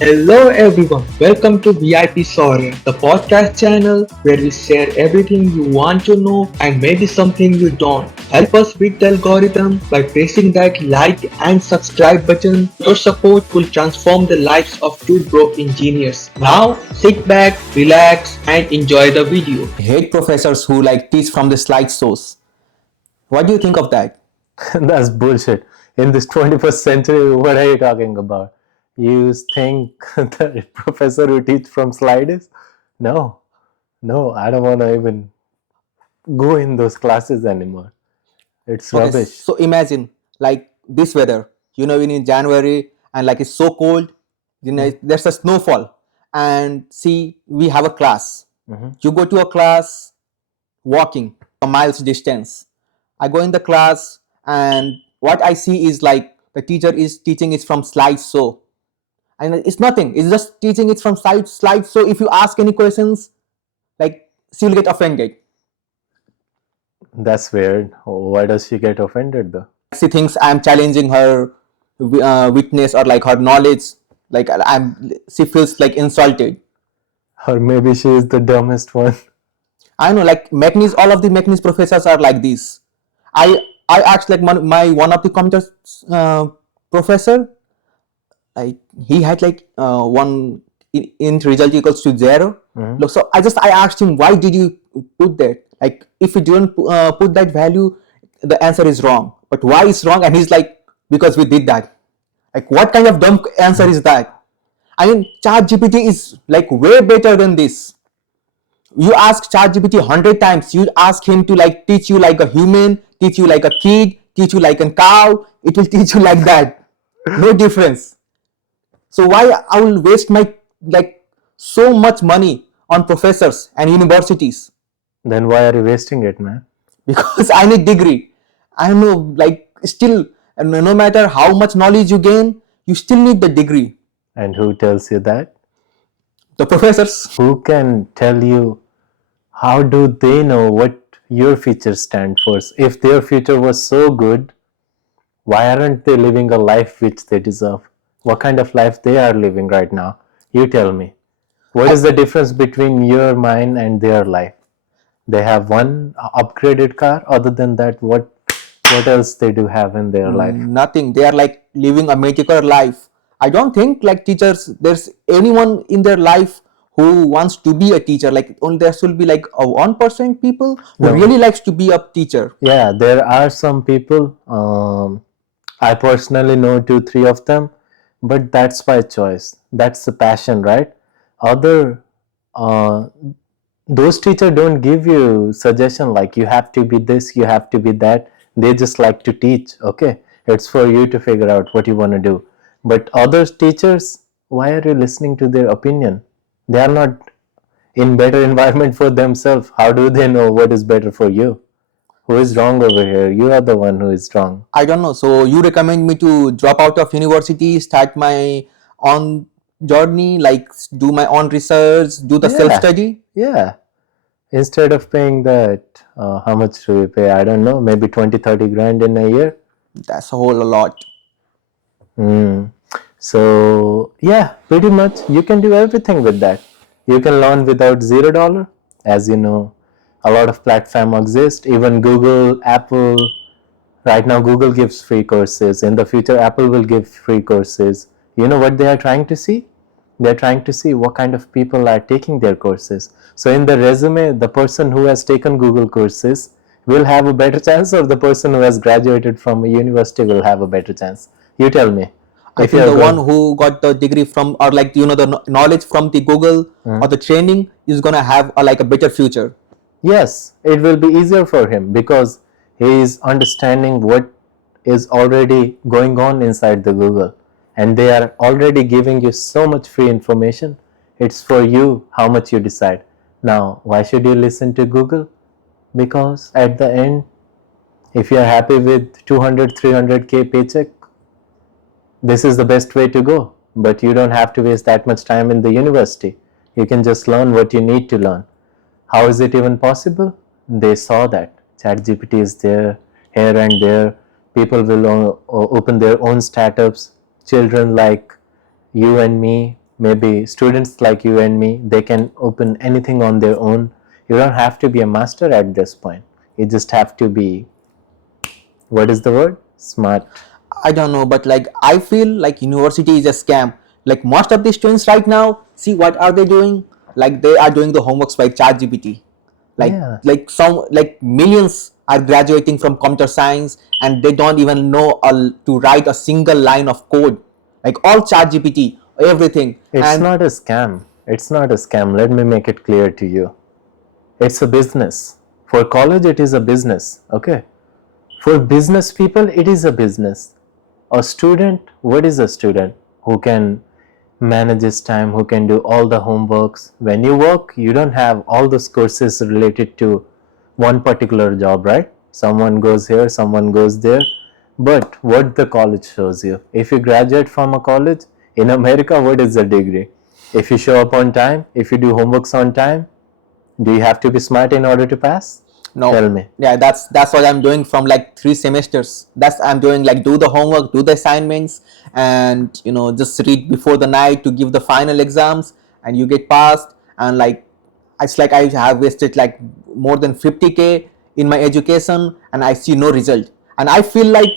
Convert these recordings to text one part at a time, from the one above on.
Hello everyone, welcome to VIP Sorry, the podcast channel where we share everything you want to know and maybe something you don't. Help us beat the algorithm by pressing that like and subscribe button. Your support will transform the lives of two broke engineers. Now sit back, relax and enjoy the video. Hate professors who teach from the slideshows. What do you think of that? That's bullshit. In this 21st century, what are you talking about? You think the professor who teach from slides? No, no, I don't want to even go in those classes anymore. It's Okay, rubbish. so imagine this weather. When in January and it's so cold, there's a snowfall, and see we have a class. Mhm. You go to a class walking a miles distance. I go in the class and what I see is the teacher is teaching it from slideshow, and it's nothing. It's just teaching it from slide. So if you ask any questions, she'll get offended. That's weird. Why does she get offended though? She thinks I'm challenging her witness or her knowledge. She feels insulted. Or maybe she is the dumbest one. I know, mechanics, all of the mechanics professors are like this. I asked my one of the computer professor, like he had one int result equals to 0. Mhm. Look, so I asked him, why did you put that? Like if you didn't put that value, the answer is wrong. But why is wrong? And he's like, because we did that. Like what kind of dumb answer is that? I mean, ChatGPT is way better than this. You ask ChatGPT 100 times. You ask him to teach you like a human, teach you like a kid, teach you like a cow. It will teach you like that. No difference. So why I will waste my so much money on professors and universities? Then why are you wasting it, man? Because I need degree. I know, still, no matter how much knowledge you gain, you still need the degree. And who tells you that? The professors. Who can tell you? How do they know what your features stand for? If their future was so good, why aren't they living a life which they deserve? What kind of life they are living right now? You tell me. What I, is the difference between your mine and their life? They have one upgraded car. Other than that, what else they do have in their life? nothing. They are living a mediocre life. I don't think teachers. There's anyone in their life who wants to be a teacher. Only there should be a 1% people who No. really likes to be a teacher. Yeah, there are some people. I personally know two, three of them, but that's by choice. That's the passion, right? Other, uh, those teachers don't give you suggestion like you have to be this, you have to be that. They just like to teach. Okay, it's for you to figure out what you want to do. But other teachers, why are you listening to their opinion? They are not in better environment for themselves. How do they know what is better for you? Who is wrong over here? You are the one who is wrong. I don't know. So you recommend me to drop out of university, start my own journey, do my own research, do the self Yeah, study. yeah. Instead of paying that, how much do we pay? I don't know, maybe 20, 30 grand in a year. That's a whole lot. Mm. So, yeah, pretty much you can do everything with that. You can learn without $0. As you know, a lot of platform exist. Even Google, Apple, right now Google gives free courses. In the future, Apple will give free courses. You know what they are trying to see? They're trying to see what kind of people are taking their courses. So in the resume, the person who has taken Google courses will have a better chance, or the person who has graduated from a university will have a better chance. You tell me. I If think you're the one going, who got the degree from, or the knowledge from the Google or the training is gonna have a better future. yes, it will be easier for him because he is understanding what is already going on inside the Google, and they are already giving you so much free information. It's for you how much you decide. Now, why should you listen to Google? Because at the end, if you are happy with 200, 300K paycheck, this is the best way to go. But you don't have to waste that much time in the university. You can just learn what you need to learn. How is it even possible? They saw that ChatGPT is there, here and there. People will open their own startups. Children like you and me, maybe students like you and me, they can open anything on their own. You don't have to be a master at this point. You just have to be, what is the word? Smart. I don't know, but like I feel like university is a scam. Like most of the students right now, see what are they doing? Like they are doing the homeworks by ChatGPT. Yeah. Like millions are graduating from computer science and they don't even know to write a single line of code. Like all ChatGPT, everything, It's and not a scam. It's not a scam. Let me make it clear to you. It's a business. For college, it is a business. Okay. For business people, it is a business. A student, what is a student? Who can manage his time, who can do all the homeworks. When you work, you don't have all those courses related to one particular job, right? Someone goes here, someone goes there. But what the college shows you, if you graduate from a college in America, what is the degree? If you show up on time, if you do homeworks on time, do you have to be smart in order to pass? Tell no, me. yeah, that's what I'm doing from like 3 semesters. That's I'm doing, like do the homework, do the assignments, and just read before the night to give the final exams, and you get passed. And like it's like I have wasted like more than 50K in my education, and I see no result. And I feel like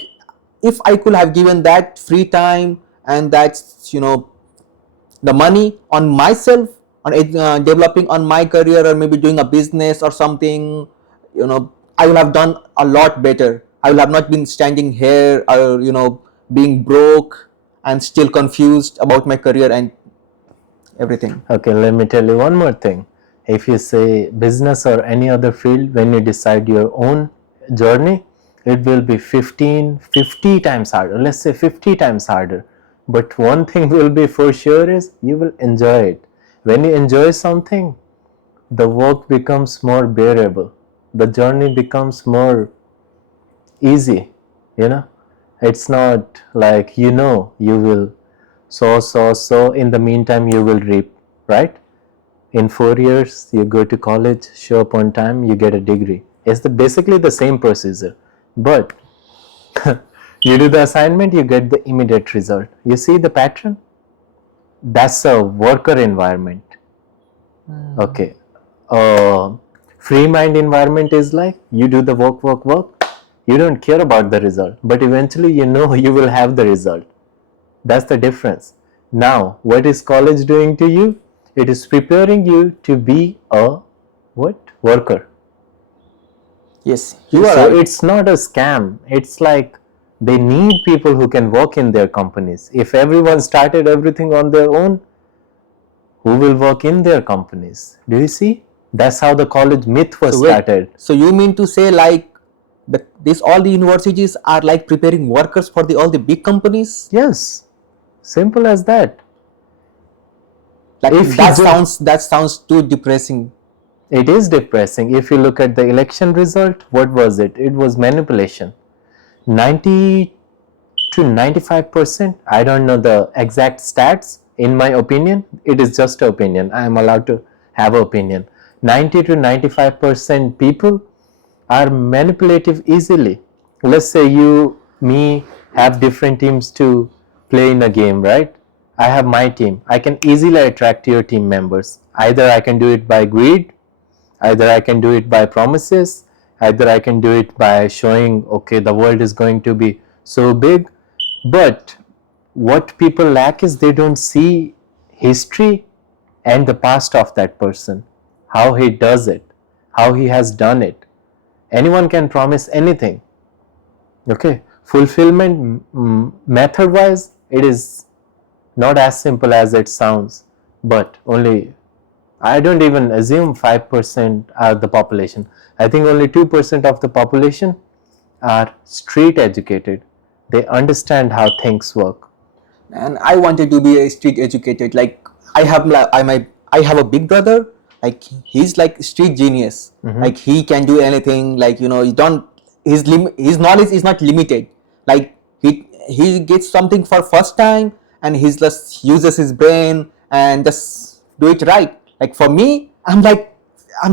if I could have given that free time and that's the money on myself, on developing on my career, or maybe doing a business or something, I will have done a lot better. I will have not been standing here, or being broke and still confused about my career and everything. Okay, let me tell you one more thing. If you say business or any other field, when you decide your own journey, it will be 50 times harder. Let's say 50 times harder. But one thing will be for sure is you will enjoy it. When you enjoy something, the work becomes more bearable. The journey becomes more easy, you know. It's not like you will sow. In the meantime, you will reap, right? In 4 years, you go to college, show up on time, you get a degree. It's basically the same procedure, but you do the assignment, you get the immediate result. You see the pattern? That's a worker environment. Okay. Free mind environment is like you do the work. You don't care about the result, but eventually you will have the result. That's the difference. Now, what is college doing to you? It is preparing you to be a what? Worker. Yes, you are So right. it's not a scam. It's like they need people who can work in their companies. If everyone started everything on their own, who will work in their companies? Do you see? That's how the college myth was So wait, started. so you mean to say like this all the universities are like preparing workers for the all the big companies? Yes, simple as that. Like If you just that sounds too depressing. It is depressing. If you look at the election result, what was it? It was manipulation. 90 to 95%. I don't know the exact stats. In my opinion, it is just an opinion. I am allowed to have an opinion. 90 to 95% people are manipulative easily. Let's say you, me, have different teams to play in a game, right? I have my team. I can easily attract your team members. Either I can do it by greed, either I can do it by promises, either I can do it by showing, okay, the world is going to be so big. But what people lack is they don't see history and the past of that person, how he does it, how he has done it. Anyone can promise anything. Okay, fulfillment method wise, it is not as simple as it sounds, but only I don't even assume 5% are the population. I think only 2% of the population are street educated. They understand how things work. And I wanted to be a street educated. Like I have a big brother. Like he's like street genius. Like he can do anything. Like you don't his knowledge is not limited. Like he gets something for first time and he just uses his brain and just do it right. Like for me, I'm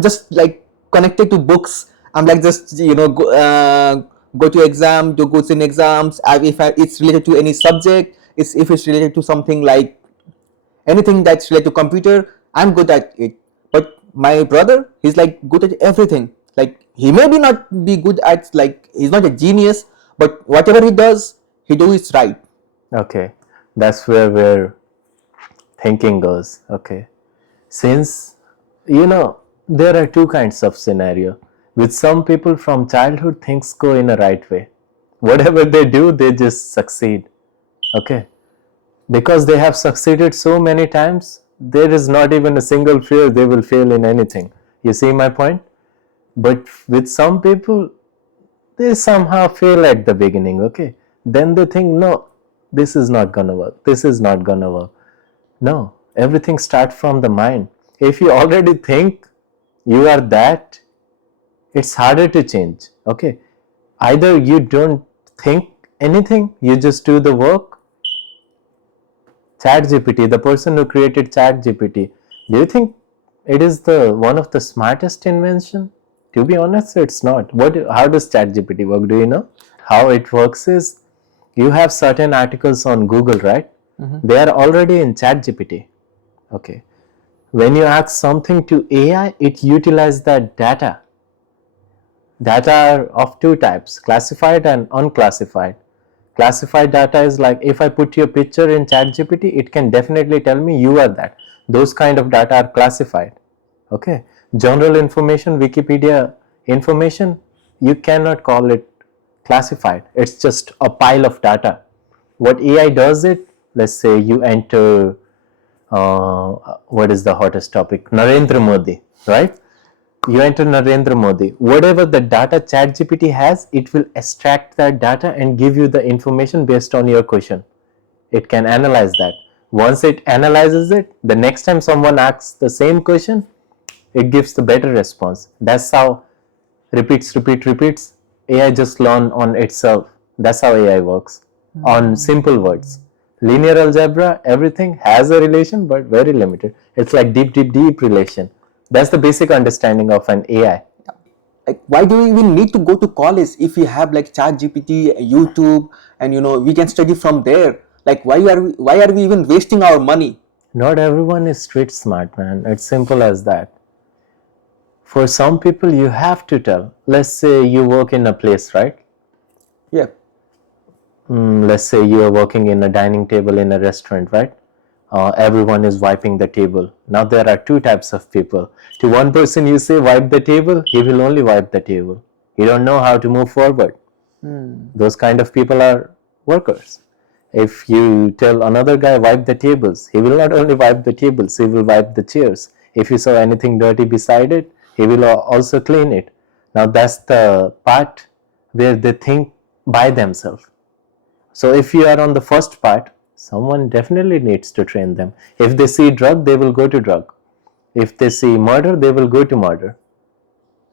just like connected to books. I'm like just go to exam, do good in exams. If it's related to any subject, it's if it's related to something like anything that's related to computer, I'm good at it. But my brother, he's like good at everything. Like he may be not be good at, like he's not a genius, but whatever he does, he do it right. Okay, that's where thinking goes. Okay, since there are two kinds of scenario. With some people from childhood, things go in a right way. Whatever they do, they just succeed. Okay, because they have succeeded so many times, there is not even a single fear they will fail in anything. You see my point? But with some people, they somehow fail at the beginning. Okay, then they think, no, this is not gonna work, this is not gonna work. No, everything starts from the mind. If you already think you are that, it's harder to change. Okay, either you don't think anything, you just do the work. ChatGPT, the person who created ChatGPT, do you think it is the one of the smartest invention? To be honest, it's not. How does ChatGPT work? Do you know? How it works is, you have certain articles on Google, right? They are already in ChatGPT. Okay. When you ask something to AI, it utilizes that data. Data are of two types, classified and unclassified. Classified data is like, if I put your picture in ChatGPT, it can definitely tell me you are that. Those kind of data are classified. Okay. General information, Wikipedia information, you cannot call it classified. It's just a pile of data. What AI does it, let's say you enter, what is the hottest topic? Narendra Modi, right? You enter Narendra Modi. Whatever the data ChatGPT has, it will extract that data and give you the information based on your question. It can analyze that. Once it analyzes it, the next time someone asks the same question, it gives the better response. That's how repeats. AI just learn on itself. That's how AI works. On simple words. Linear algebra, everything has a relation, but very limited. It's like deep relation. That's the basic understanding of an AI. Like why do we even need to go to college if we have like ChatGPT, YouTube, and we can study from there? Like why are we even wasting our money? Not everyone is street smart, man. It's simple as that. For some people, you have to tell. Let's say you work in a place, right? Yeah. Let's say you are working in a dining table in a restaurant, right? Everyone is wiping the table. Now there are two types of people. To one person you say wipe the table, he will only wipe the table. He don't know how to move forward. Those kind of people are workers. If you tell another guy wipe the tables, he will not only wipe the tables, he will wipe the chairs. If you saw anything dirty beside it, he will also clean it. Now that's the part where they think by themselves. So if you are on the first part, someone definitely needs to train them. If they see drug, they will go to drug. If they see murder, they will go to murder.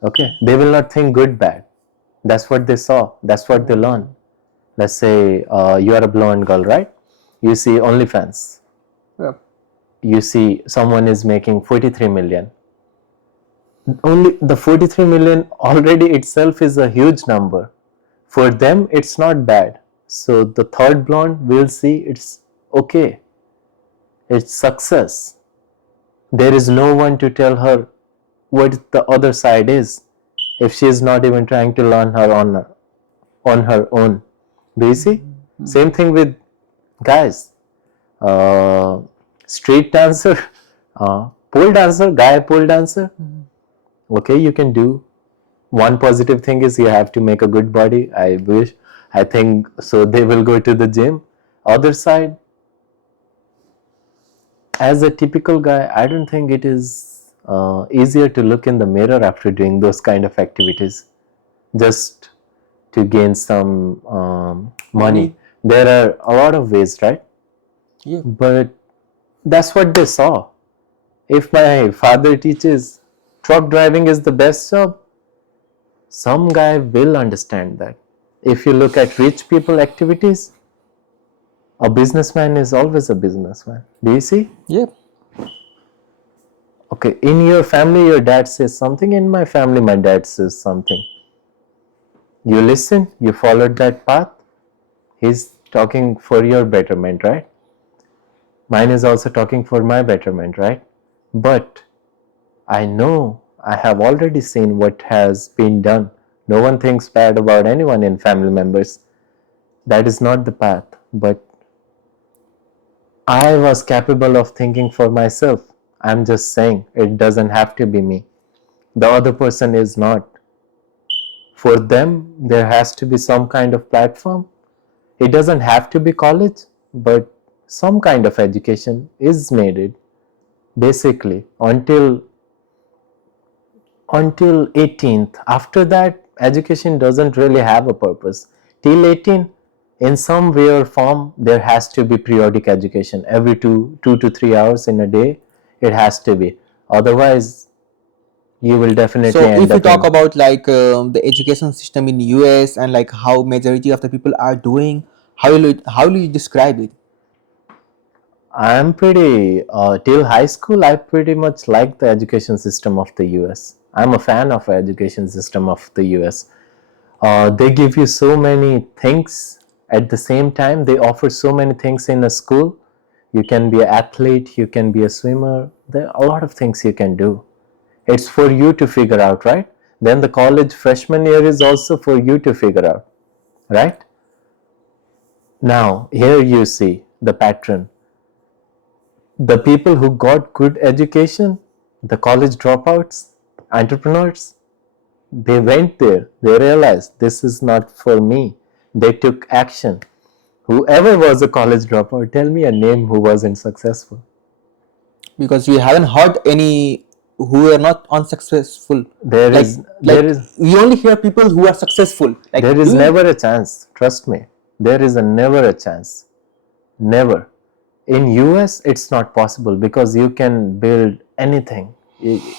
Okay, they will not think good bad. That's what they saw. That's what they learn. Let's say you are a blonde girl, right? You see OnlyFans. Yeah. You see someone is making 43 million. Only the 43 million already itself is a huge number. For them, it's not bad. So the third blonde will see it's okay. It's success. There is no one to tell her what the other side is if she is not even trying to learn her on her own. Do you see? Same thing with guys. Uh, Street dancer, pole dancer, guy pole dancer. Okay, you can do. One positive thing is you have to make a good body. I think so. They will go to the gym. Other side, as a typical guy, I don't think it is easier to look in the mirror after doing those kind of activities, just to gain some money. There are a lot of ways, right? Yeah. But that's what they saw. If my father teaches truck driving is the best job, some guy will understand that. If you look at rich people activities, a businessman is always a businessman. Do you see? Yeah. Okay, in your family, your dad says something. In my family, my dad says something. You listen, you followed that path. He's talking for your betterment, right? Mine is also talking for my betterment, right? But I know, I have already seen what has been done. No one thinks bad about anyone in family members. That is not the path. But I was capable of thinking for myself. I'm just saying it doesn't have to be me. The other person is not. For them, there has to be some kind of platform. It doesn't have to be college, but some kind of education is needed basically until 18th. After that, education doesn't really have a purpose. Till 18, in some way or form, there has to be periodic education every 2 to 3 hours in a day. It has to be. Otherwise, you will definitely So end if we up talk in. about like the education system in US and like how majority of the people are doing, how will you describe it? I'm pretty, till high school, I pretty much like the education system of the US. I'm a fan of the education system of the US. They give you so many things at the same time. They offer so many things in a school. You can be an athlete, you can be a swimmer. There are a lot of things you can do. It's for you to figure out, right? Then the college freshman year is also for you to figure out, right? Now, here you see the pattern. The people who got good education, the college dropouts, entrepreneurs, they went there. They realized this is not for me. They took action. Whoever was a college dropout, tell me a name who wasn't successful. Because we haven't heard any who are not unsuccessful. There Like is there like is we only hear people who are successful. there Like is do you? never a chance. Trust me. There is never a chance. Never. In US it's not possible because you can build anything.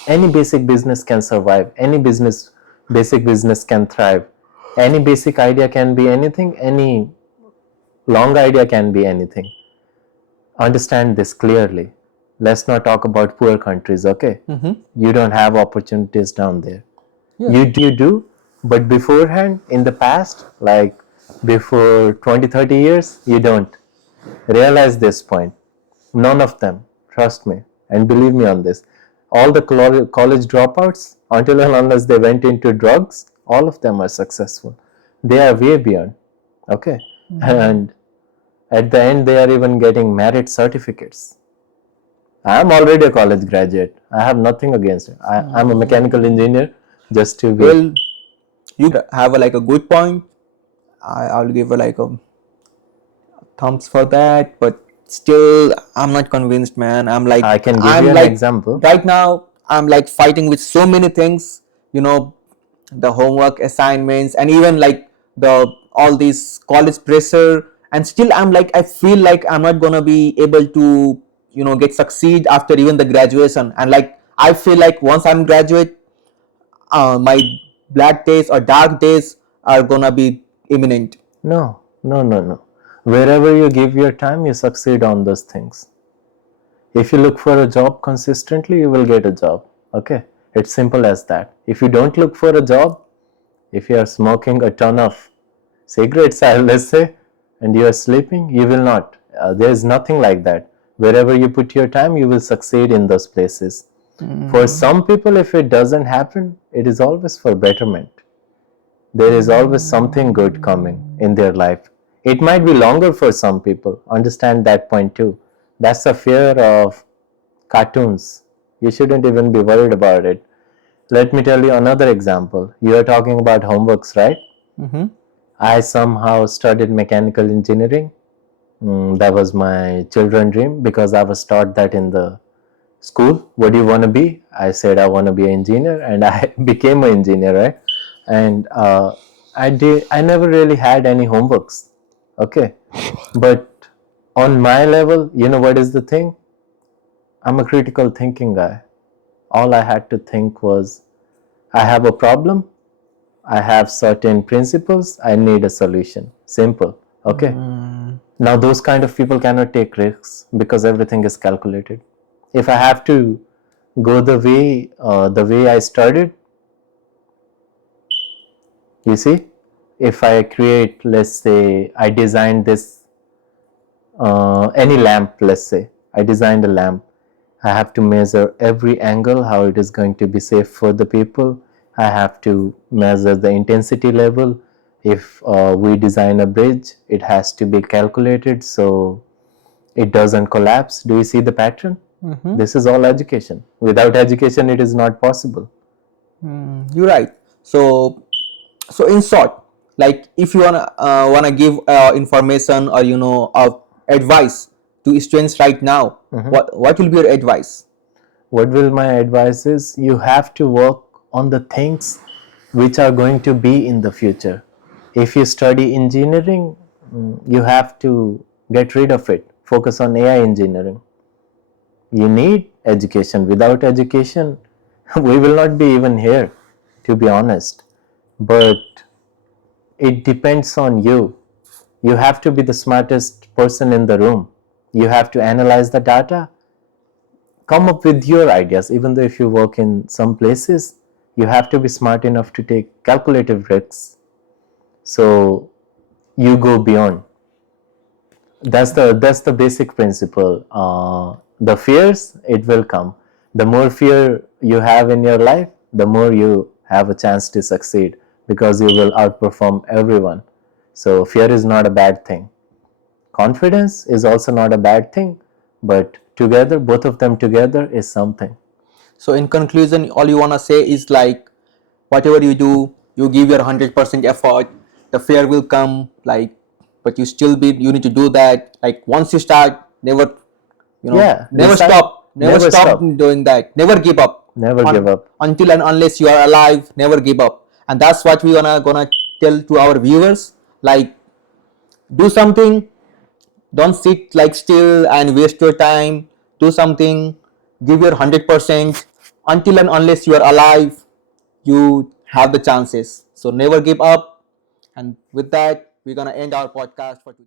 Any basic business can survive. Any basic business can thrive. Any basic idea can be anything. Any long idea can be anything. Understand this clearly. Let's not talk about poor countries, okay? Mm-hmm. You don't have opportunities down there. Yeah. You do, but beforehand, in the past, like before 20, 30 years, you don't. Realize this point. None of them, trust me, and believe me on this. All the college dropouts, until and unless they went into drugs, all of them are successful. They are way beyond, okay? And at the end, they are even getting merit certificates. I am already a college graduate. I have nothing against it. I'm a mechanical engineer just to be. Well, you have a, like a good point. I'll give a like a thumbs for that, but still I'm not convinced, man. I'm like I can give you I'm an like example. right now I'm like fighting with so many things, you know, the homework assignments and even like the all these college pressure, and still I'm like I feel like I'm not gonna be able to, you know, get succeed after even the graduation. And like I feel like once I'm graduate, my black days or dark days are gonna be imminent. No, no, no, no. Wherever you give your time, you succeed on those things. If you look for a job consistently, you will get a job. Okay? It's simple as that. If you don't look for a job, if you are smoking a ton of cigarettes, let's say, and you are sleeping, you will not. There is nothing like that. Wherever you put your time, you will succeed in those places. For some people, if it doesn't happen, it is always for betterment. There is always something good coming in their life. It might be longer for some people. Understand that point too. That's the fear of cartoons. You shouldn't even be worried about it. Let me tell you another example. You are talking about homeworks, right? Mm-hmm. I somehow studied mechanical engineering. That was my children dream because I was taught that in the school. What do you want to be? I said I want to be an engineer, and I became an engineer, right? And I never really had any homeworks. Okay, but on my level, you know what is the thing? I'm a critical thinking guy. All I had to think was, I have a problem. I have certain principles. I need a solution. Simple. Okay. Now those kind of people cannot take risks because everything is calculated. If I have to go the way I started, you see, if I create, let's say, I designed this any lamp, let's say, I designed a lamp. I have to measure every angle, how it is going to be safe for the people. I have to measure the intensity level. If we design a bridge, it has to be calculated so it doesn't collapse. Do you see the pattern? This is all education. Without education, it is not possible. You're right. So, so in short, like if you wanna give information or advice to students right now, what will be your advice? What will my advice is, you have to work on the things which are going to be in the future. If you study engineering, you have to get rid of it, focus on AI engineering. You need education. Without education, we will not be even here, to be honest. But it depends on you. You have to be the smartest person in the room. You have to analyze the data, come up with your ideas. Even though if you work in some places, you have to be smart enough to take calculative risks, so you go beyond. That's the basic principle. The fears, it will come. The more fear you have in your life, the more you have a chance to succeed, because you will outperform everyone. So fear is not a bad thing. Confidence is also not a bad thing, but together, both of them together is something. So in conclusion, all you wanna say is like, whatever you do, you give your 100% effort. The fear will come, like, but you need to do that. Like once you start, Yeah, never decide, stop, never stop, doing that. Never give up. never give up. Until and unless you are alive, never give up. And that's what we gonna tell to our viewers. Like, do something. Don't sit like still and waste your time. Do something. Give your 100%. Until and unless you are alive, you have the chances. So never give up. And with that, we're gonna end our podcast for today.